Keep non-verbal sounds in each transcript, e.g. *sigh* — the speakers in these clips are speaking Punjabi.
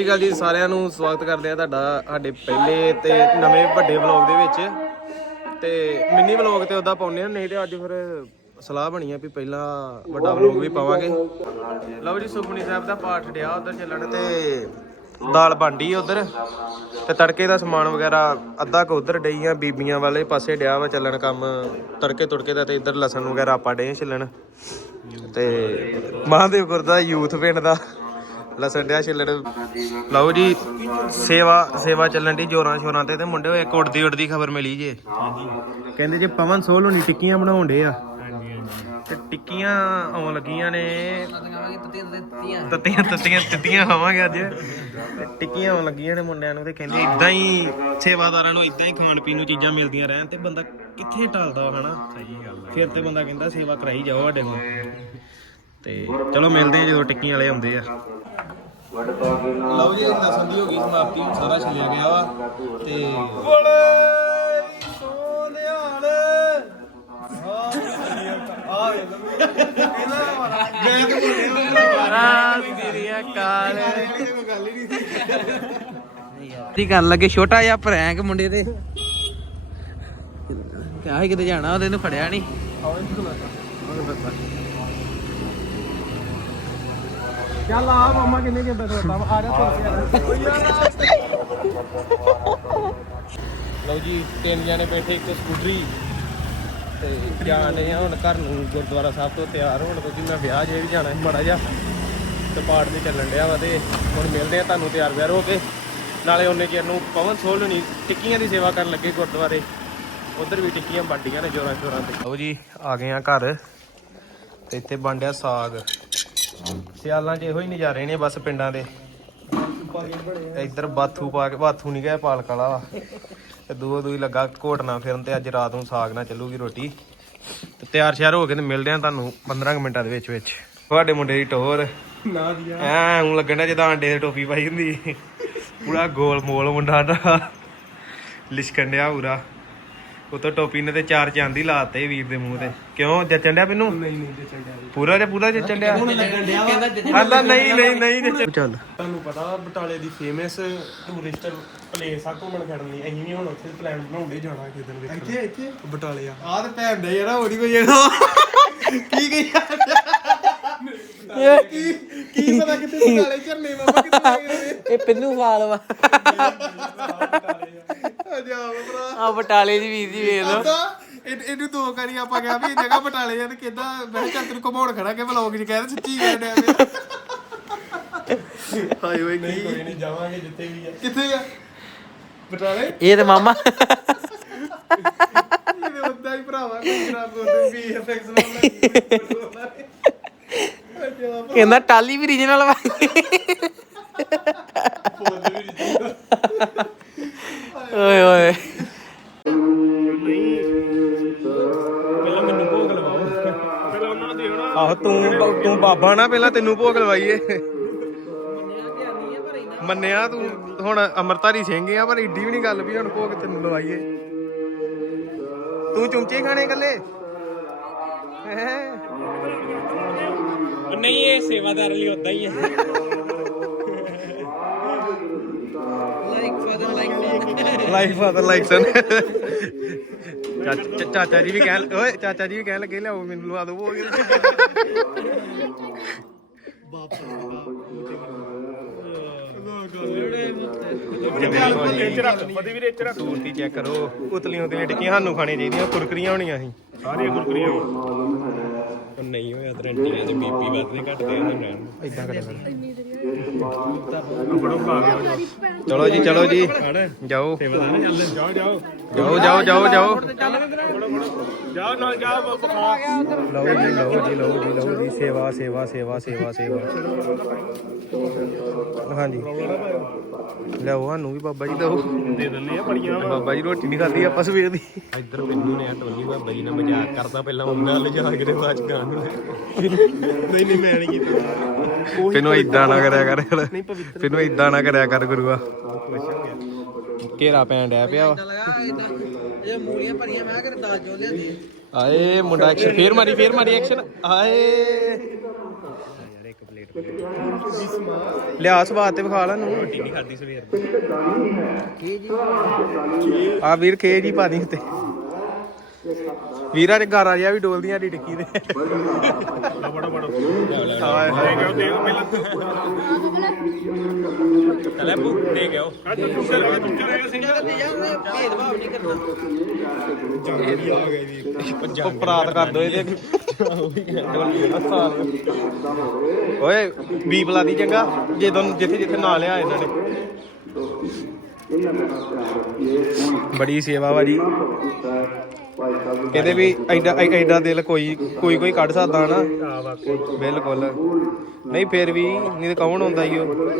ਸ਼੍ਰੀ ਅਕਾਲ ਜੀ, ਸਾਰਿਆਂ ਨੂੰ ਸਵਾਗਤ ਕਰਦੇ ਆ ਤੁਹਾਡਾ, ਸਾਡੇ ਪਹਿਲੇ ਤੇ ਨਵੇਂ ਵੱਡੇ ਵਲੌਗ ਦੇ ਵਿੱਚ। ਤੇ ਮਿੰਨੀ ਵਲੌਗ ਤੇ ਉਦਾਂ ਪਾਉਂਦੇ ਆ, ਨਹੀਂ ਤੇ ਅੱਜ ਫਿਰ ਸਲਾਹ ਬਣੀ ਆ ਵੀ ਪਹਿਲਾਂ ਵੱਡਾ ਵਲੌਗ ਵੀ ਪਾਵਾਂਗੇ। ਲਓ ਜੀ, ਸੁਖਮਨੀ ਸਾਹਿਬ ਦਾ ਪਾਠ ਡਿਆ ਉਧਰ ਚੱਲਣ ਤੇ। ਦਾਲ ਬਾਂਡੀ ਉਧਰ। ਤੇ ਤੜਕੇ ਦਾ ਸਮਾਨ ਵਗੈਰਾ ਅੱਧਾ ਕੁ ਉਧਰ ਡਈਆਂ, ਬੀਬੀਆਂ ਵਾਲੇ ਪਾਸੇ ਡਿਆ ਵਾ ਚੱਲਣ ਕੰਮ। ਤੜਕੇ ਤੁੜਕੇ ਦਾ ਤੇ ਇੱਧਰ ਲਸਣ ਵਗੈਰਾ ਆਪਾਂ ਡੇ ਛਿੱਲਣ। ਤੇ ਮਹਾਦੇਵ ਗੁਰ ਦਾ ਯੂਥ ਪਿੰਡ ਦਾ। ਲਸਣ ਡਿਆ ਛਿੱਲਣ ਲਓ ਜੀ ਸੇਵਾ ਸੇਵਾ ਚੱਲਣ ਦੀ ਜੋਰਾਂ ਸ਼ੋਰਾਂ ਤੇ ਤੇ ਮੁੰਡੇ ਹੋਏ ਇੱਕ ਉੱਡਦੀ ਉੱਡਦੀ ਖਬਰ ਮਿਲੀ ਜੇ। ਕਹਿੰਦੇ ਜੇ ਪਵਨ ਸੋਲ ਹੁਣੀ ਟਿੱਕੀਆਂ ਬਣਾਉਣ ਡੇ ਆ। ਤੇ ਟਿੱਕੀਆਂ ਆਉਣ ਲੱਗੀਆਂ ਨੇ। ਤੱਤੀਆਂ ਤੱਤੀਆਂ ਤੱਤੀਆਂ ਖਾਵਾਂਗੇ ਅੱਜ। ਤੇ ਟਿੱਕੀਆਂ ਆਉਣ ਲੱਗੀਆਂ ਨੇ ਮੁੰਡਿਆਂ ਨੂੰ ਤੇ ਕਹਿੰਦੇ ਇਦਾਂ ਹੀ ਸੇਵਾਦਾਰਾਂ ਨੂੰ ਇਦਾਂ ਹੀ ਖਾਣ ਪੀਣ ਨੂੰ ਚੀਜ਼ਾਂ ਮਿਲਦੀਆਂ ਰਹਿਣ ਤੇ ਬੰਦਾ ਕਿੱਥੇ ਟਾਲਦਾ ਹਨਾ? ਸਹੀ ਗੱਲ ਫਿਰ ਤੇ ਬੰਦਾ ਕਹਿੰਦਾ ਸੇਵਾ ਕਰਾਈ ਜਾਓ ਸਾਡੇ ਕੋਲ। ਤੇ ਚਲੋ ਮਿਲਦੇ ਆ ਜਦੋਂ ਟਿੱਕੀਆਂ ਵਾਲੇ ਆਉਂਦੇ ਆ। ਲਓ ਜੀ ਲਸਣ ਦੀ ਹੋ ਗਈ ਸਮਾਪਤੀ ਸਾਰਾ ਛਿਲਿਆ ਗਿਆ ਵਾ। ਤੇ ਬੜੇ ਸੋਹਣਿਆਲ ਆ ਵੇ ਮੈਂ ਦੀ ਗੱਲ ਲੱਗੇ ਛੋਟਾ ਜਿਹਾ ਪ੍ਰੈਂਕ ਮੁੰਡੇ ਤੇ ਕਿਹਾ ਸੀ ਕਿਤੇ ਜਾਣਾ ਉਹਦੇ ਨੂੰ ਫੜਿਆ ਨਹੀਂ। ਚੱਲ ਆ ਮਾਮਾ ਕਿੰਨੇ ਕੇ ਬੈਠਾ ਆ ਜਾ ਲਓ ਜੀ, ਤਿੰਨ ਜਣੇ ਬੈਠੇ ਇੱਕ ਸਕੂਟਰੀ ਤੇ ਜਾਣੇ ਆ ਹੁਣ ਘਰ ਨੂੰ, ਗੁਰਦੁਆਰਾ ਸਾਹਿਬ ਤੋਂ ਤਿਆਰ ਹੋਣ ਕਿਉਂਕਿ ਮੈਂ ਵਿਆਹ ਜੇ ਵੀ ਜਾਣਾ ਸੀ ਮਾੜਾ ਜਿਹਾ, ਤੇ ਪਾਠ ਤੇ ਚੱਲਣ ਡਿਆ ਵਾ ਤੇ ਹੁਣ ਮਿਲਦੇ ਆ ਤੁਹਾਨੂੰ ਤਿਆਰ ਵਿਆਰ ਹੋ ਕੇ। ਨਾਲੇ ਉਹਨੇ ਚਿਰ ਨੂੰ ਪਵਨ ਸੋਲ ਹੁਣੀ, ਟਿੱਕੀਆਂ ਦੀ ਸੇਵਾ ਕਰਨ ਲੱਗੇ ਗੁਰਦੁਆਰੇ। ਉਧਰ ਵੀ ਟਿੱਕੀਆਂ ਵੰਡੀਆਂ ਨੇ ਜੋਰਾਂ ਸ਼ੋਰਾਂ ਤੇ। ਲਓ ਜੀ, ਆ ਗਏ ਆ ਘਰ। ਤੇ ਇੱਥੇ ਵੰਡਿਆ ਸਾਗ। ਸਿਆਲਾਂ 'ਚ ਇਹੋ ਹੀ ਨਜ਼ਾਰੇ ਨੇ ਬਸ ਪਿੰਡਾਂ ਦੇ। ਇੱਧਰ ਬਾਥੂ ਪਾ ਕੇ ਬਾਥੂ ਨਹੀਂ ਗਿਆ ਪਾਲਕ ਵਾਲਾ ਵਾ। ਤੇ ਦੂਰ ਦੂਈ ਲੱਗਾ ਘੋਟਣਾ ਫਿਰਨ ਤੇ ਅੱਜ ਰਾਤ ਨੂੰ ਸਾਗ ਨਾਲ ਚੱਲੂਗੀ ਰੋਟੀ। ਤੇ ਤਿਆਰ ਸ਼ਿਆਰ ਹੋ ਕੇ ਤੇ ਮਿਲਦੇ ਆ ਤੁਹਾਨੂੰ 15 ਕੁ ਮਿੰਟਾਂ ਦੇ ਵਿੱਚ ਵਿੱਚ। ਤੁਹਾਡੇ ਮੁੰਡੇ ਦੀ ਟੋਰ ਨਾ ਦੀ ਐ ਉਂ ਲੱਗਣਾ ਜਿੱਦਾਂ ਆਂਡੇ ਦੀ ਟੋਪੀ ਪਾਈ ਹੁੰਦੀ। ਪੂਰਾ ਗੋਲ ਮੋਲ ਮੁੰਡਾ ਦਾ ਲਿਸ਼ਕਣ ਡਿਆ ਪੂਰਾ। ਉਤੋਂ ਟੋਪੀ ਨੇ ਤੇ ਚਾਰ ਚਾਂਦੀ ਲਾਤੇ ਵੀਰ ਦੇ ਮੂੰਹ ਤੇ। ਕਿਉਂ? ਜੱਚਣ ਡਿਆ ਮੈਨੂੰ ਨਹੀਂ ਨਹੀਂ ਜੱਚਣ ਡਿਆ ਪੂਰਾ ਜੇ ਪੂਰਾ ਜੱਚਣ ਡਿਆ? ਆਂਦਾ ਨਹੀਂ ਨਹੀਂ ਨਹੀਂ ਜੱਚਣ ਚੱਲ। ਤੁਹਾਨੂੰ ਪਤਾ ਬਟਾਲੇ ਦੀ ਫੇਮਸ ਟੂਰਿਸਟ ਪਲੇਸ ਆ ਘੁੰਮਣ ਫਿਰਨ ਲਈ। ਅਸੀਂ ਵੀ ਹੁਣ ਉੱਥੇ ਪਲਾਨ ਬਣਾਉਂਦੇ ਜਾਣਾ ਕਿਸੇ ਦਿਨ ਵੇਖਣ। ਇੱਥੇ ਇੱਥੇ? ਬਟਾਲੇ ਆ। ਆਹ ਤੇ ਭੈਣ ਦੇ ਯਾਰ ਹੋਰੀ ਕੋਈ ਜਿਹੜਾ ਕੀ ਗਈ ਕੀ ਕੀ ਪਤਾ ਕਿੱਥੇ ਬਟਾਲੇ ਝਰਨੇ ਮਾਮਾ ਗਏ ਇਹ ਪਿੰਨੂ ਫਾਲ ਵਾ। ਆ ਬਟਾਲੇ ਦੀ ਵੀਰ ਜੀ ਵੇਖ ਲਓ। ਤਾਂ ਇਹ- ਇਹਨੂੰ ਦੋ ਕਰੀ ਆਪਾਂ ਕਿਹਾ ਵੀ ਇਹ ਜਗ੍ਹਾ ਬਟਾਲੇ ਤੇ ਕਿਦਾਂ ਮੈਂ ਕਿਹਾ ਚੱਲ ਤੈਨੂੰ ਘਮਾਉਣ ਖੜਾ ਕੇ ਵਲੌਗ ਚ ਕਹਿੰਦਾ ਸੱਚੀ ਪਿਆ ਹਾਏ ਓਏ ਨਹੀਂ ਕੀ ਕੋਈ ਨਹੀਂ ਜਾਵਾਂਗੇ ਜਿੱਥੇ ਵੀ ਆ। ਕਿੱਥੇ ਆ? ਬਟਾਲੇ? ਇਹ ਤੇ ਮਾਮਾ। ਇਹਦੇ ਬੰਦਾ ਹੀ ਭਰਾਵਾ ਕੋਈ ਖਰਾਬ ਕਰ ਵੀ ਐਫਐਕਸ ਵਾਲਾ ਕਹਿੰਦਾ ਟਾਲੀ ਵੀ ਰੀਜਨਲ ਵਾ ਓਏ ਓਏ। ਬਾਬਾ ਨਾ ਪਹਿਲਾਂ ਤੈਨੂੰ ਭੋਗ ਲਵਾਈਏ। ਮੰਨਿਆ ਤੂੰ ਹੁਣ ਅਮਰਤਾਰੀ ਸਿੰਘ ਆ ਪਰ ਏਡੀ ਵੀ ਨਹੀਂ ਗੱਲ ਵੀ ਹੁਣ ਭੋਗ ਤੈਨੂੰ ਲਵਾਈਏ। ਤੂੰ ਚੁੰਚੇ ਖਾਣੇ ਇਕੱਲੇ? ਨਹੀਂ ਇਹ ਸੇਵਾਦਾਰ ਲਈ ਉਦਾਂ ਹੀ ਹੈ। ਲਾਈਕ ਫਾਦਰ ਲਾਈਕ ਸਨ ਚਾਚਾ ਜੀ ਵੀ ਕਹਿਣ ਓਏ ਚਾਚਾ ਜੀ ਵੀ ਕਹਿਣ ਲੱਗੇ ਲਿਆਓ ਮੈਨੂੰ ਲਵਾ ਦਿਓ ਰੱਖ ਵੀਰੇ ਚ ਰੱਖ ਸੂਰਤੀ ਚੈੱਕ ਕਰੋ ਉਤਲੀਆਂ ਉਤਲੀਆਂ ਟਿੱਕੀਆਂ ਸਾਨੂੰ ਖਾਣੀਆਂ ਚਾਹੀਦੀਆਂ ਕੁਰਕਰੀਆਂ ਹੋਣੀਆਂ ਸੀ। ਸਾਰੀਆਂ ਗੁਰਗੁਰੀਆਂ ਉਹ ਨਹੀਂ ਹੋਇਆ ਗਰੰਟੀਆਂ ਤੇ ਬੀਪੀ ਵੱਧਦੇ ਘਟਦੇ ਉਹਨਾਂ ਨੂੰ ਇਦਾਂ ਕਰਿਆ ਕਰ ਚਲੋ ਜੀ ਚਲੋ ਜੀ। ਜਾਓ। ਜਾਓ ਜਾਓ ਜਾਓ ਜਾਓ। ਜਾਓ ਨਾਲ ਜਾਓ ਪਕਾ ਲਓ ਜੀ ਲਓ ਜੀ। ਸੇਵਾ ਸੇਵਾ ਸੇਵਾ ਸੇਵਾ ਸੇਵਾ। ਹਾਂਜੀ। ਲਓ ਸਾਨੂੰ ਵੀ ਬਾਬਾ ਜੀ ਦੋ ਬਾਬਾ ਜੀ ਰੋਟੀ ਨਹੀਂ ਖਾਦੀ ਆਪਾਂ ਸਵੇਰ ਦੀ। ਇੱਧਰ ਮੈਨੂੰ ਨੇ ਟੋਲੀ ਬਾਬਾ ਜੀ ਨਾਲ ਮਜ਼ਾਕ ਕਰਦਾ। ਪਹਿਲਾਂ ਉਂਗਲ ਲਿਜਾ ਕੇ ਬਾਅਦ ਚ ਨਹੀਂ ਨਹੀਂ ਮੈਂ ਨਹੀਂ ਕੀਤਾ। ਤੈਨੂੰ ਇਦਾਂ ਨਾ ਕਰਿਆ ਕਰ। ਤੈਨੂੰ ਇਦਾਂ ਨਾ ਕਰਿਆ ਕਰ ਗੁਰੂਆ। ਘੇਰਾ ਪੈਣ ਡਿਆ ਪਿਆ ਵਾ। ਇਹ ਮੂਲੀਆਂ ਭਰੀਆਂ ਮੈਂ ਕਿਹਾ ਦਾਜ ਜੋ ਲਿਆਂਦੀ ਆਏ ਮੁੰਡਾ ਐਕਸ਼ਨ ਫੇਰ ਮਾਰੀ ਫੇਰ ਮਾਰੀ ਐਕਸ਼ਨ ਆਏ। ਇੱਕ ਪਲੇਟ ਲਿਆ ਸਵਾਦ ਤੇ ਵਿਖਾ ਲੈ ਨੂੰ। ਰੋਟੀ ਨਹੀਂ ਖਾਦੀ ਸਵੇਰ ਆ ਵੀਰ ਖੇ ਜੀ ਪਾਣੀ ਉੱਤੇ। ਵੀਰਾਂ ਦੇ ਗਾਰਾ ਜਿਹਾ ਵੀ ਡੋਲਦੀਆਂ ਦੀ ਟਿੱਕੀ ਦੇ। ਬੜਾ ਬੜਾ ਹਾਏ ਹਾਏ ਚਲੇ ਬੂ ਦੇ ਗਿਆ ਉਹ ਉਹ ਪ੍ਰਾਤ ਕਰ ਦੋ ਇਹਦੇ। ਓਏ ਬੀਪਲਾ ਦੀ ਚੰਗਾ। ਜਦੋਂ ਜਿੱਥੇ ਜਿੱਥੇ ਨਾਂ ਲਿਆ ਇਹਨਾਂ ਨੇ। ਬੜੀ ਸੇਵਾ ਵਾ ਜੀ। ਕਹਿੰਦੇ ਵੀ ਐਡਾ ਐ- ਐਡਾ ਦਿਲ ਕੋਈ ਕੋਈ ਕੋਈ ਕੱਢ ਸਕਦਾ ਨਾ ਬਿਲਕੁਲ। ਨਹੀਂ, ਫੇਰ ਵੀ ਨਹੀਂ ਤਾਂ ਕੌਣ ਹੁੰਦਾ ਈ ਉਹ?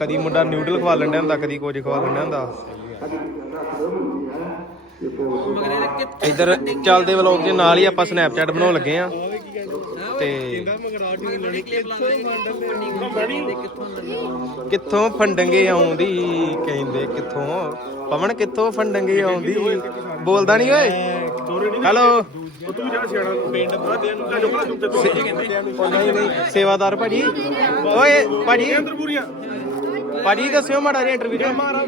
ਕਦੀ ਮੁੰਡਾ ਨਿਊਡਲ ਖਵਾ ਲੈਂਦਾ ਹੁੰਦਾ, ਕਦੀ ਕੁਝ ਖਵਾ ਲੈਂਦਾ ਹੁੰਦਾ। ਇੱਧਰ ਚੱਲਦੇ ਵਲੌਗ ਦੇ ਨਾਲ ਹੀ ਆਪਾਂ ਸਨੈਪਚੈਟ ਬਣਾਉਣ ਲੱਗੇ ਆ। ਤੇ ਕਿੱਥੋਂ ਫੰਡੰਗੇ ਆਉਂਦੀ, ਕਹਿੰਦੇ ਕਿੱਥੋਂ? ਪਵਨ ਕਿੱਥੋਂ ਫੰਡੰਗੇ ਆਉਂਦੀ? ਬੋਲਦਾ ਨਹੀਂ ਓਏ? ਹੈਲੋ ਤੂੰ ਜਿਹੜਾ ਸਿਆਣਾ ਪਿੰਡ ਬੁਰਾ ਦੇ ਨੂੰ ਲੈ ਜਾਓ ਜੁੱਤੇ ਤੋਂ ਨਹੀਂ ਨਹੀਂ ਸੇਵਾਦਾਰ ਭਾਜੀ। ਓਏ ਭਾਜੀ। ਪੂਰੀਆਂ ਭਾਜੀ ਦੱਸਿਓ ਮਾੜਾ ਜਿਹਾ ਇੰਟਰਵਿਊ ਚ। ਮਾਰਾ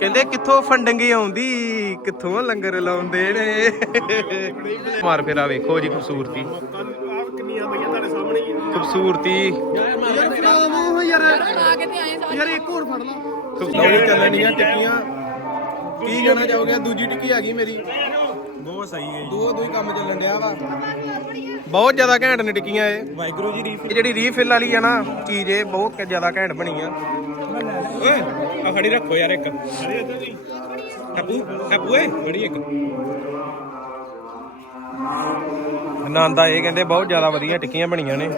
ਕਹਿੰਦੇ ਕਿੱਥੋਂ ਫੰਡੰਗੀ ਆਉਂਦੀ? ਕਿੱਥੋਂ ਲੰਗਰ ਲਾਉਂਦੇ ਨੇ? ਮਾਰ ਫੇਰਾ ਵੇਖੋ ਜੀ ਖੂਬਸੂਰਤੀ। ਆਪ ਕਿੰਨੀਆਂ ਪਈਆਂ ਤੁਹਾਡੇ ਸਾਹਮਣੇ ਹੀ ਆ। ਖੂਬਸੂਰਤੀ ਖੂਬਸੂਰਤੀ ਚੱਲਣੀਆਂ ਟਿੱਕੀਆਂ। ਕੀ ਕਹਿਣਾ ਚਾਹੋਗੇ? ਦੂਜੀ ਟਿੱਕੀ ਆ ਗਈ ਮੇਰੀ। ਬਹੁਤ ਸਹੀ ਹੈ ਦੋ ਦੋ ਹੀ ਕੰਮ ਚੱਲਣ ਡਿਆ ਵਾ। ਬਹੁਤ ਜ਼ਿਆਦਾ ਘੈਂਟ ਨੇ ਟਿੱਕੀਆਂ ਇਹ। ਵਾਹਿਗੁਰੂ ਜੀ ਦੀ ਇਹ ਜਿਹੜੀ ਰੀਫਿਲ ਵਾਲੀ ਆ ਨਾ ਚੀਜ਼ ਇਹ ਬਹੁਤ ਜ਼ਿਆਦਾ ਘੈਂਟ ਬਣੀ ਆ। ਓਏ ਆ ਖੜੀ ਰੱਖੋ ਯਾਰ ਇੱਕ। ਖੜੀ ਇੱਧਰ ਦੀ ਟੱਪੂ ਟੱਪੂ ਏ ਖੜੀ ਇੱਕ। ਨੰਦਾ ਇਹ ਕਹਿੰਦੇ ਬਹੁਤ ਜ਼ਿਆਦਾ ਵਧੀਆ ਟਿੱਕੀਆਂ ਬਣੀਆਂ ਨੇ।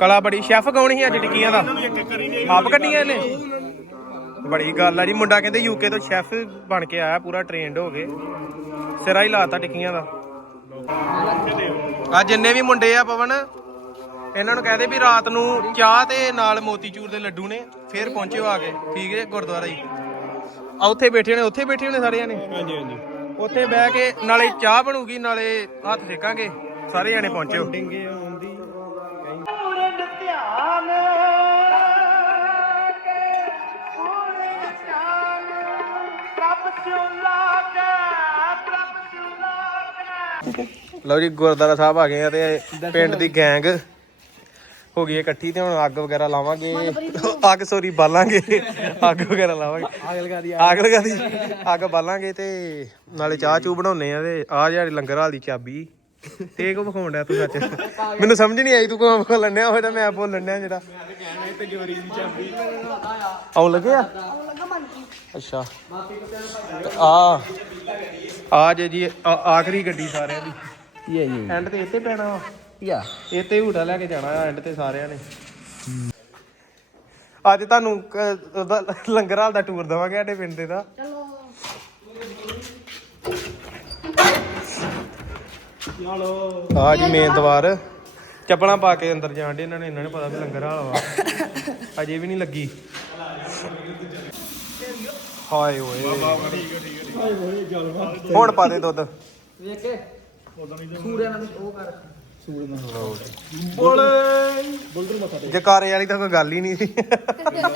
ਕਲਾ ਬੜੀ ਸ਼ੈਫ ਕੌਣ ਸੀ ਅੱਜ ਟਿੱਕੀਆਂ ਦਾ? ਆਪ ਕੱਢੀਆਂ ਨੇ ਬੜੀ ਗੱਲ ਆ ਜੀ। ਮੁੰਡਾ ਕਹਿੰਦੇ ਯੂਕੇ ਤੋਂ ਸ਼ੈਫ ਬਣ ਕੇ ਆਇਆ ਪੂਰਾ ਟ੍ਰੇਨਡ ਹੋ ਕੇ। ਸਿਰਾ ਹੀ ਲਾਤਾ ਟਿੱਕੀਆਂ ਦਾ। ਆ ਜਿੰਨੇ ਵੀ ਮੁੰਡੇ ਆ ਪਵਨ ਇਹਨਾਂ ਨੂੰ ਕਹਦੇ ਵੀ ਰਾਤ ਨੂੰ ਚਾਹ ਤੇ ਨਾਲ ਮੋਤੀਚੂਰ ਦੇ ਲੱਡੂ ਨੇ ਫੇਰ ਪਹੁੰਚਿਓ ਆ ਕੇ। ਠੀਕ ਹੈ ਗੁਰਦੁਆਰਾ ਜੀ। ਆ ਉੱਥੇ ਬੈਠੇ ਨੇ ਉੱਥੇ ਬੈਠੇ ਨੇ ਸਾਰੇ ਜਾਣੇ ਹਾਂਜੀ ਹਾਂਜੀ। ਉੱਥੇ ਬਹਿ ਕੇ ਨਾਲੇ ਚਾਹ ਬਣੂਗੀ ਨਾਲੇ ਹੱਥ ਸੇਕਾਂਗੇ। ਸਾਰੇ ਜਾਣੇ ਪਹੁੰਚਿਓ। ਲਓ ਜੀ ਗੁਰਦੁਆਰਾ ਸਾਹਿਬ ਆ ਗਏ ਆ ਤੇ ਪਿੰਡ ਦੀ ਗੈਂਗ ਹੋ ਗਈ ਇਕੱਠੀ ਤੇ ਹੁਣ ਅੱਗ ਵਗੈਰਾ ਲਾਵਾਂਗੇ। ਅੱਗ ਸੋਰੀ ਬਾਲਾਂਗੇ। ਅੱਗ ਵਗੈਰਾ ਲਾਵਾਂਗੇ। ਅੱਗ ਲਗਾ ਦੀ ਅੱਗ। ਲਗਾ ਦੀ। ਅੱਗ ਬਾਲਾਂਗੇ ਤੇ ਨਾਲੇ ਚਾਹ ਚੂ ਬਣਾਉਨੇ ਆ ਤੇ ਆ ਜਿਹੜੀ ਲੰਗਰ ਹਾਲ ਦੀ ਚਾਬੀ ਤੇ ਕੋ ਵਿਖਾਉਣ ਡਿਆ ਤੂੰ ਸੱਚ। ਮੈਨੂੰ ਸਮਝ ਨਹੀਂ ਆਈ ਤੂੰ ਕੋ ਬੋਲਣ ਡਿਆ ਹੋਇਆ ਮੈਂ ਬੋਲਣ ਡਿਆ ਜਿਹੜਾ। ਆਉਣ ਲੱਗੇ ਆ? ਅੱਛਾ। ਆ ਆ ਜੇ ਜੀ ਆਖਰੀ ਗੱਡੀ ਸਾਰਿਆਂ ਦੀ। ਹੈ ਜੀ ਐਂਡ ਤੇ ਇੱਥੇ ਪੈਣਾ ਵਾ। ਯਾ ਇਹ ਤੇ ਝੂਟਾ ਲੈ ਕੇ ਜਾਣਾ ਐਂਡ ਤੇ ਸਾਰਿਆਂ ਨੇ। ਅੱਜ ਤੁਹਾਨੂੰ ਕ- ਉਹਦਾ ਲੰਗਰ ਹਾਲ ਦਾ ਟੂਰ ਦਵਾਂਗੇ ਸਾਡੇ ਪਿੰਡ ਦੇ ਦਾ। ਚਲੋ। ਆ ਜੀ ਮੇਨ ਦਵਾਰ। ਚੱਪਲਾਂ ਪਾ ਕੇ ਅੰਦਰ ਜਾਣ ਦੇ ਇਹਨਾਂ ਨੇ ਇਹਨਾਂ ਨੇ ਪਤਾ ਵੀ ਲੰਗਰ ਹਾਲ ਵਾ। ਅਜੇ ਵੀ ਨਹੀਂ ਲੱਗੀ। ਹਾਏ ਓਏ। ਹੁਣ ਪਾ ਦੇ ਦੁੱਧ। ਵੇਖ ਸੂਰਿਆ ਨਾਲ ਉਹ ਕਰ ਜਕਾਰੇ ਵਾਲੀ ਤਾਂ ਕੋਈ ਗੱਲ ਹੀ ਨਹੀਂ ਸੀ। ਕਿਆਸਾ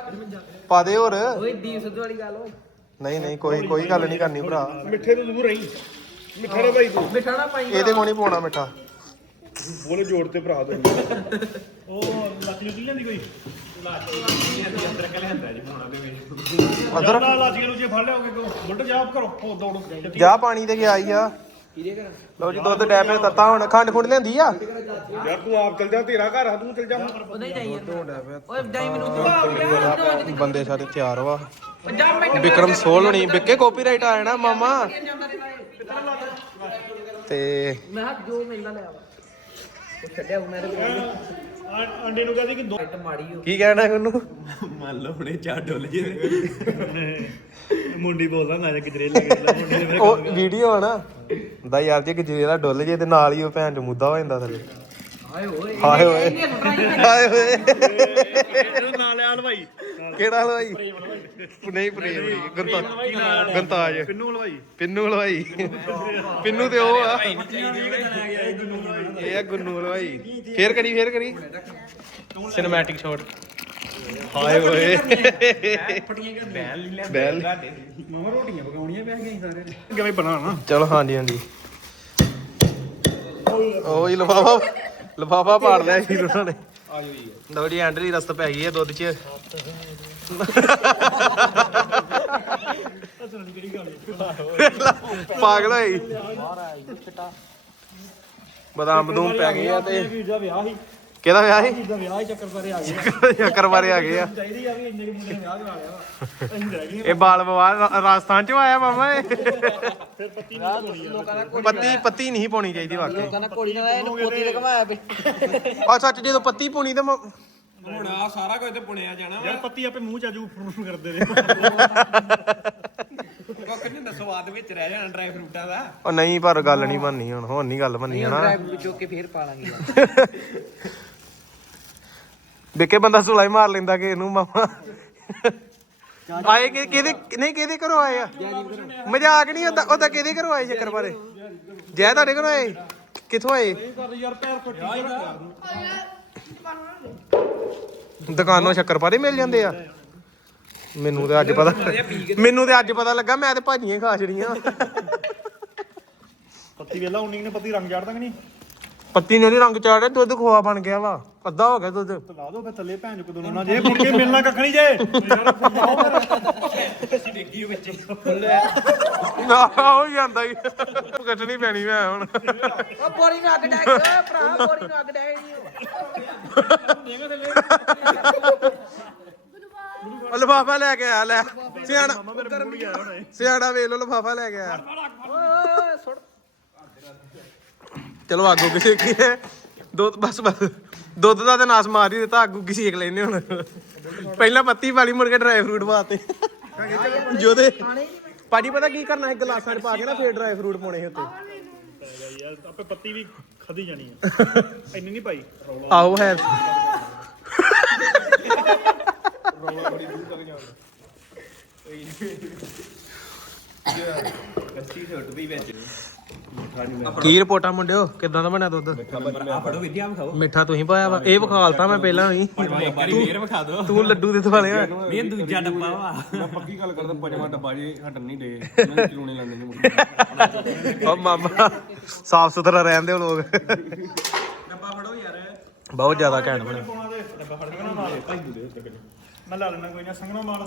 ਕਿਵੇਂ ਜਾ ਪਾ ਦੇ ਹੋਰ। ਓਏ ਦੀਪ ਸਿੱਧੂ ਵਾਲੀ ਗੱਲ ਓਏ। ਨਹੀਂ ਨਹੀਂ ਕੋਈ ਕੋਈ ਗੱਲ ਨਹੀਂ ਕਰਨੀ ਭਰਾ। ਮਿੱਠੇ ਤੋਂ ਦੂਰ ਰਹੀ। ਮਿੱਠਾ ਨਾ ਭਾਈ ਤੂੰ। ਮਿੱਠਾ ਨਾ ਪਾਈ। ਇਹਦੇ ਕੋਲ ਨਹੀਂ ਪਾਉਣਾ ਮਿੱਠਾ। ਬੋਲੇ ਜੋੜ ਤੇ ਭਰਾ ਦੇ। ਉਹ ਲੱਤ ਜੁੱਤੀ ਲੈਂਦੀ ਕੋਈ? ਅਦਰ। ਨਾ ਲੱਜ ਕੇ ਲੁਜੇ ਫੜ ਲਿਆਓਗੇ ਕੋ ਮੁੰਡ ਜਾ ਕਰੋ। ਦੌੜ ਜਾ ਪਾਣੀ ਤੇ ਗਿਆ ਹੀ ਆ। ਲਓ ਜੀ ਦੁੱਧ ਡੈ ਪਿਆ ਤੱਤਾ ਹੁਣ। ਖੰਡ ਖੁੰਡ ਲੈਂਦੀ ਆ? ਯਾਰ ਤੂੰ ਆਪ ਚਲ ਜਾ ਤੇਰਾ ਘਰ ਆ ਤੂੰ ਚਲ ਜਾ। ਓਏ ਜਾਈ ਮੈਨੂੰ ਬੰਦੇ ਸਾਰੇ ਤਿਆਰ ਵਾ। ਪੰਜਾਬ ਮਿੰਟ ਵਿਕਰਮ ਸੋਲ ਹੋਣੀ। ਵਿਕੇ ਕਾਪੀਰਾਈਟ ਆ ਜਾਣਾ ਮਾਮਾ। ਤੇ ਮੈਂ ਹੱਥ ਜੋ ਮਿਲਦਾ ਲਿਆ ਵਾ ਉਹ ਛੱਡਿਆ ਉਹ ਮੇਰੇ ਅੰਡੇ ਨੂੰ ਕਹਦੀ ਕਿ ਦੋ ਆਈਟਮ ਮਾੜੀ ਹੋ ਕੀ ਕਹਿਣਾ ਉਹਨੂੰ? ਮੰਨ ਲਓ ਹੁਣੇ ਚਾਰ ਡੁੱਲ ਜੇ ਮੁੰਡੀ ਬੋਲਦਾ ਨਾ ਕਿਧਰੇ ਲੱਗੇ ਮੁੰਡੇ ਦੇ ਉਹ ਵੀਡੀਓ ਆ ਨਾ ਦਾ ਯਾਰ ਜੇ ਗਜਰੇ ਦਾ ਡੁੱਲ ਜੇ ਤੇ ਨਾਲ ਹੀ ਉਹ ਭੈਣ ਚ ਮੁੱਦਾ ਹੋ ਜਾਂਦਾ ਥੱਲੇ। ਹਾਏ ਓਏ। ਹਾਏ ਓਏ। ਇਹਨੂੰ ਨਾਲ ਲਿਆ ਹਲਵਾਈ। ਕਿਹੜਾ ਹਲਵਾਈ? ਨਹੀਂ ਪ੍ਰੇਮ ਨਹੀਂ ਗੰਤਾ ਗੰਤਾਜ ਪਿੰਨੂ ਹਲਵਾਈ। ਪਿੰਨੂ ਹਲਵਾਈ। ਪਿੰਨੂ ਤੇ ਉਹ ਆ। ਇਹ ਆ ਗੁੰਨੂ ਹਲਵਾਈ। ਫੇਰ ਕਰੀ ਫੇਰ ਕਰੀ। ਸਿਨੇਮੈਟਿਕ ਸ਼ਾਟ ਹਾਏ ਓਏ। ਬੈਲ ਮਾਮਾ ਰੋਟੀਆਂ ਪਕਾਉਣੀਆਂ ਪੈ ਗਈਆਂ ਸਾਰਿਆਂ ਨੇ ਕਿਵੇਂ ਬਣਾਣਾ ਚਲੋ ਹਾਂਜੀ ਹਾਂਜੀ। ਹੀ ਲਫਾਫਾ ਲਫਾਫਾ ਪਾੜ ਲਿਆ ਸੀ ਉਹਨਾਂ ਨੇ। ਲਓ ਜੀ ਐਂਡਰੀ ਰਸਤ ਪੈ ਗਈ ਹੈ ਦੁੱਧ 'ਚ। ਪਾਗਲ ਹੋਈ ਬਦਾਮ ਬਦੂਮ ਪੈ ਗਏ ਆ ਤੇ ਵੀਰ ਦਾ ਵਿਆਹ ਸੀ ਕਿਹਦਾ ਵਿਆਹ ਸੀ? ਵੀਰ ਦਾ ਵਿਆਹ ਹੀ ਚੱਕਰ ਸਾਰੇ ਆ ਗਏ ਚੱਕਰ ਬਾਰੇ ਆ ਗਏ ਆ ਚਾਹੀਦੀ ਆ ਵੀ ਇੰਨੇ ਕੁ ਮੁੰਡੇ ਨੇ ਵਿਆਹ ਕਰਾ ਲਿਆ। ਵਾ ਅਸੀਂ ਰਹਿ ਗਏ। ਇਹ ਬਾਲ ਬਵਾਲ ਰਾ- ਰਾਜਸਥਾਨ ਚੋਂ ਆਇਆ ਮਾਮਾ ਇਹ? ਫਿਰ ਪੱਤੀ ਨਹੀਂ ਹੋਣੀ ਲੋਕਾਂ ਦਾ ਪੱਤੀ ਪੱਤੀ ਨਹੀਂ ਪਾਉਣੀ ਚਾਹੀਦੀ ਵਾਕਈ। ਲੋਕਾਂ ਦਾ ਕੋੜੀ ਨਾਲ ਇਹਨੂੰ ਪੋਤੀ ਤੇ ਘਮਾਇਆ ਪਈ ਆ ਸੱਚ ਜਦੋਂ ਪੱਤੀ ਪਾਉਣੀ ਤਾਂ ਮ- ਹੁਣ ਆ ਸਾਰਾ ਕੁਝ ਤੇ ਪੁਣਿਆ ਜਾਣਾ ਯਾਰ ਪੱਤੀ ਆਪੇ ਮੂੰਹ ਚ ਆਜੂ ਫਰੂ ਕਰਦੇ ਨੇ ਕੁੱਕ ਨੇ ਸਵਾਦ ਵਿੱਚ ਰਹਿ ਜਾਣਾ ਡਰਾਈ ਫਰੂਟਾਂ ਦਾ। ਉਹ ਨਹੀਂ ਪਰ ਗੱਲ ਨਹੀਂ ਬਣਨੀ ਹੁਣ। ਹੁਣ ਨਹੀਂ ਗੱਲ ਬਣਨੀ ਹਨਾ। ਚੁੱਕ ਕੇ ਫੇਰ ਪਾ ਲਾਂਗੇ *laughs* ਦੇਖੇ ਬੰਦਾ ਸੁਲਾਈ ਮਾਰ ਲੈਂਦਾ ਕਿ ਇਹਨੂੰ ਮਾਮਾ। ਆਏ ਕਿ ਕਿਹਦੇ ਨਹੀਂ, ਕਿਹਦੇ ਘਰੋਂ ਆਏ ਆ? ਮਜ਼ਾਕ ਨਹੀਂ ਹੁੰਦਾ ਉਹਦਾ ਕਿਹਦੇ ਘਰੋਂ ਆਏ ਚੱਕਰ ਬਾਰੇ? ਜੈ ਤੁਹਾਡੇ ਘਰੋਂ ਆਏ? ਕਿੱਥੋਂ ਆਏ? ਯਾਰ ਪੈਰ ਫੱਟੀ ਦੁਕਾਨੋਂ ਸ਼ੱਕਰਪਾਰੇ ਮਿਲ ਜਾਂਦੇ ਆ। ਮੈਨੂੰ ਤੇ ਅੱਜ ਪਤਾ ਮੈਨੂੰ ਤੇ ਅੱਜ ਪਤਾ ਲੱਗਾ, ਮੈਂ ਤੇ ਭਾਜੀਆਂ ਹੀ ਖਾ ਛੜੀਆਂ। ਪੱਤੀ ਵੇਲਾ ਉਨੀ ਨੇ ਪੱਤੀ ਰੰਗ ਚਾੜਦਾ ਕਿ ਨਹੀਂ? ਪੱਤੀ ਨੇ ਨੀ ਰੰਗ ਚਾੜਿਆ ਦੁੱਧ ਖੋਆ ਬਣ ਗਿਆ ਵਾ। ਅੱਧਾ ਹੋ ਗਿਆ ਦੁੱਧ। ਲਾ ਦੋ ਫਿਰ ਥੱਲੇ ਭੈਣ ਚੋ ਕਦੋਂ ਨਾ ਜੇ ਮੁੜ ਕੇ ਮਿਲਣਾ ਕੱਖ ਨਹੀਂ ਜੇ। ਹੋ ਜਾਂਦਾ ਹੀ ਕੱਟਣੀ ਪੈਣੀ ਮੈਂ ਹੁਣ। ਉਹ ਬੋਰੀ ਨੂੰ ਅੱਗ ਡੈ ਗਿਆ ਭਰਾ ਬੋਰੀ ਨੂੰ ਅੱਗ ਡੈ ਨਹੀਂ ਉਹ ਲਫਾਫਾ ਲੈ ਕੇ ਆ ਲੈ। ਸਿਆਣਾ ਸਿਆਣਾ ਵੇਖ ਲੋ ਲਫਾਫਾ ਲੈ ਕੇ ਆ। ਓਏ ਸੁੱਟ ਚਲੋ ਆਗੂ ਕਿਸੇ ਕੀ ਹੈ ਦੁੱਧ ਬਸ ਬਸ ਦੁੱਧ ਦਾ ਤੇ ਨਾਸ ਮਾਰ ਹੀ ਦਿੱਤਾ ਆਗੂ ਕੀ ਸੇਕ ਲੈਨੇ ਹੁਣ ਪਹਿਲਾਂ ਪੱਤੀ ਵਾਲੀ ਮੁੜ ਕੇ ਡਰਾਈ ਫਰੂਟ ਪਾਤੇ ਜੋਦੇ ਪਾਜੀ ਪਤਾ ਕੀ ਕਰਨਾ ਹੈ ਗਲਾਸਾਂ 'ਚ ਪਾ ਕੇ ਨਾ ਫੇਰ ਡਰਾਈ ਫਰੂਟ ਪਾਉਣੇ ਸੀ ਉੱਤੇ ਯਾਰ ਆਪੇ ਪੱਤੀ ਵੀ ਖਾਦੀ ਜਾਣੀ ਆ ਇੰਨੀ ਨਹੀਂ ਪਾਈ ਆਓ ਹੈ ਕੱਚੀ ਛੁੱਟਦੀ ਵਿੱਚ ਕੀ ਰਿਪੋਰਟਾਂ ਮੁੰਡਿਓ? ਕਿੱਦਾਂ ਦਾ ਬਣਿਆ ਦੁੱਧ? ਆ ਫੜੋ ਵਿਦਿਆ ਵਿਖਾਓ। ਮਿੱਠਾ ਤੁਸੀਂ ਪਾਇਆ ਵਾ। ਇਹ ਵਿਖਾਲਤਾ ਮੈਂ ਪਹਿਲਾਂ ਹੀ ਇੱਕ ਵਾਰੀ ਫੇਰ ਵਿਖਾ ਦਿਓ। ਤੂੰ ਲੱਡੂ ਦੇ ਦੁਆਲੇ ਆ। ਇਹ ਦੂਜਾ ਡੱਬਾ ਵਾ। ਮੈਂ ਪੱਕੀ ਗੱਲ ਕਰਦਾ ਪੰਜਵਾਂ ਡੱਬਾ ਜੇ ਹਟਣ ਨਹੀਂ ਦੇ *laughs* ਮੈਨੂੰ ਚਲੂਣੇ ਲੈਂਦੇ ਨੇ ਮੁੰਡੇ। ਓ ਮਾਮਾ ਸਾਫ਼ ਸੁਥਰਾ ਰਹਿਣ ਦਿਓ ਲੋਕ। ਡੱਬਾ ਫੜੋ ਯਾਰ। ਬਹੁਤ ਜ਼ਿਆਦਾ ਘੈਂਟ ਬਣਿਆ। ਪਾਉਣਾ ਤੇ ਡੱਬਾ ਫੜ ਕੇ ਨਾ ਨਾਲ। ਮੈਂ ਲਾ ਲੈਣਾ ਕੋਈ ਨਾ ਸੰਗਣਾ ਮਾਲ।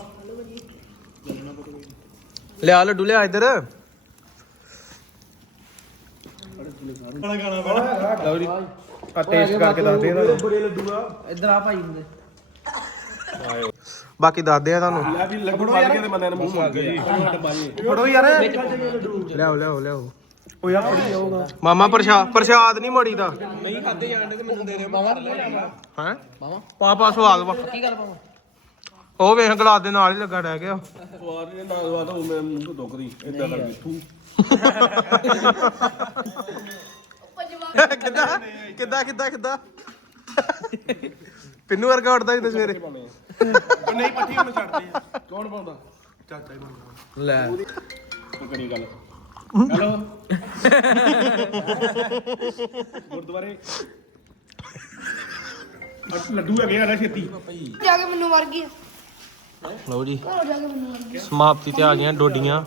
ਲਿਆ ਲੱਡੂ ਲਿਆ ਇੱਧਰ। ਲਓ ਜੀ ਆ ਟੇਸਟ ਕਰਕੇ ਦੱਸਦੇ ਆ ਤੁਹਾਨੂੰ। ਇਧਰ ਆ ਭਾਈ ਹੁੰਦੇ। ਬਾਕੀ ਦੱਸਦੇ ਆ ਤੁਹਾਨੂੰ। ਲੈ ਵੀ ਲੱਗੂ ਵੱਜ ਕੇ ਤੇ ਬੰਦਿਆਂ ਨੇ ਮੂੰਹ ਮੰਗ ਗਏ ਫੜੋ ਯਾਰ। ਲਿਆਓ ਲਿਆਓ ਲਿਆਓ। ਉਹ ਯਾਰ ਫੜੀ ਜਾਊਗਾ। ਮਾਮਾ ਪ੍ਰਸ਼ਾਦ ਪ੍ਰਸ਼ਾਦ ਨਹੀਂ ਮੋੜੀ ਦਾ। ਨਹੀਂ ਖਾਦੇ ਜਾਣਦੇ ਤੇ ਮੈਨੂੰ ਦੇ ਦਿਓ ਮੈਂ ਘਰ ਲੈ। ਜਾਵਾਂਗਾ ਹੈ ਪਾਪਾ ਸਵਾਦ ਵਾ। ਕੀ ਗੱਲ ਪਾਵਾਂ ਉਹ ਵੇਖ ਗਲਾਸ ਦੇ ਨਾਲ ਹੀ ਲੱਗਾ ਰਹਿ ਗਿਆ। ਸਵਾਦ ਨੇ ਨਾ ਸਵਾਦ ਉਹ ਮੈਂ ਮੂੰਹ ਤੋਂ ਦੁੱਖਦੀ ਇਦਾਂ ਲੱਗਦੀ ਤੂੰ ਕਿੱਦਾਂ? ਕਿੱਦਾਂ ਕਿੱਦਾਂ ਕਿੱਦਾਂ? ਪਿੰਨੂ ਵਰਗਾ ਸੀ ਤੇ ਸਵੇਰੇ। ਉਹ ਨਹੀਂ ਪੱਠੀ ਹੁਣ ਛੱਡਦੇ ਕੌਣ ਪਾਉਂਦਾ? ਚਾਚਾ ਹੀ ਪਾਉਂਦਾ। ਲੈ। ਤੂੰ ਕਰੀ ਗੱਲ। ਹੈਲੋ। ਗੁਰਦੁਆਰੇ। ਅੱਜ ਲੱਡੂ ਹੈਗੇ ਆ ਨਾ ਛੇਤੀ। ਜਾ ਕੇ ਮੈਨੂੰ ਮਰ ਗਈ ਲਓ ਜੀ ਘਰੋਂ ਜਾ ਕੇ ਮੈਨੂੰ ਮਰ ਸਮਾਪਤੀ ਤੇ ਆ ਗਈਆਂ ਡੋਡੀਆਂ।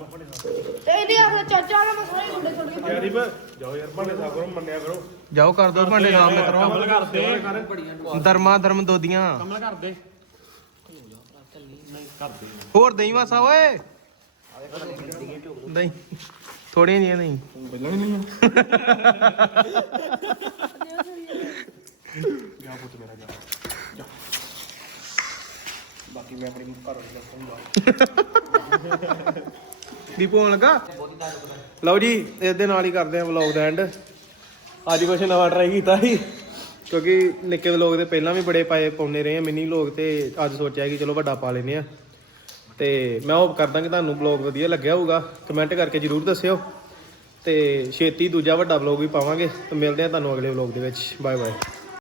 ਤੇ ਇਹਦੇ ਆਖਰ ਚਾਚਾ ਨੇ ਮੈਂ ਸਾਰੇ ਮੁੰਡੇ ਛੱਡ ਕੇ ਗਰੀਬ ਜਾਓ ਯਾਰ ਭਾਂਡੇ ਸਾਫ਼ ਕਰੋ ਮੰਨਿਆ ਕਰੋ ਜਾਓ ਕਰ ਦੋ ਭਾਂਡੇ ਨਾਮ ਮਿੱਤਰੋ। ਧਰਮਾ ਧਰਮ ਦੋਦੀਆਂ। ਕਮਲ ਕਰ ਹੋਰ ਦਹੀਂ ਵਾਸਾ ਓਏ? ਦਹੀਂ। ਥੋੜੀਆਂ ਜੀਆਂ ਨਹੀਂ ਪਹਿਲਾਂ ਵੀ ਨਹੀਂ ਆ ਪੁੱਤ ਮੇਰਾ ਜਾ ਬਾਕੀ ਮੈਂ ਆਪਣੀ ਘਰ ਵਾਲੀ ਦੱਸੂਗਾ *laughs* ਦੀਪੂ ਆਉਣ ਲੱਗਾ? ਲਓ ਜੀ ਇਸ ਦੇ ਨਾਲ ਹੀ ਕਰਦੇ ਆ ਵਲੌਗ ਦਾ ਐਂਡ ਅੱਜ ਕੁਛ ਨਵਾਂ ਟਰਾਈ ਕੀਤਾ ਸੀ। ਕਿਉਂਕਿ ਨਿੱਕੇ ਵਲੌਗ ਦੇ ਪਹਿਲਾਂ ਵੀ ਬੜੇ ਪਾਏ ਪਾਉਂਦੇ ਰਹੇ ਆ ਮਿਨੀ ਵਲੌਗ ਤੇ ਅੱਜ ਸੋਚਿਆ ਕਿ ਚਲੋ ਵੱਡਾ ਪਾ ਲੈਨੇ ਆ ਤੇ ਮੈਂ ਹੋਪ ਕਰਦਾ ਕਿ ਤੁਹਾਨੂੰ ਵਲੌਗ ਵਧੀਆ ਲੱਗਿਆ ਹੋਊਗਾ। ਕਮੈਂਟ ਕਰਕੇ ਜਰੂਰ ਦੱਸਿਓ। ਤੇ ਛੇਤੀ ਦੂਜਾ ਵੱਡਾ ਵਲੌਗ ਵੀ ਪਾਵਾਂਗੇ। ਤੇ ਮਿਲਦੇ ਆ ਤੁਹਾਨੂੰ ਅਗਲੇ ਵਲੌਗ ਦੇ ਵਿੱਚ। Bye bye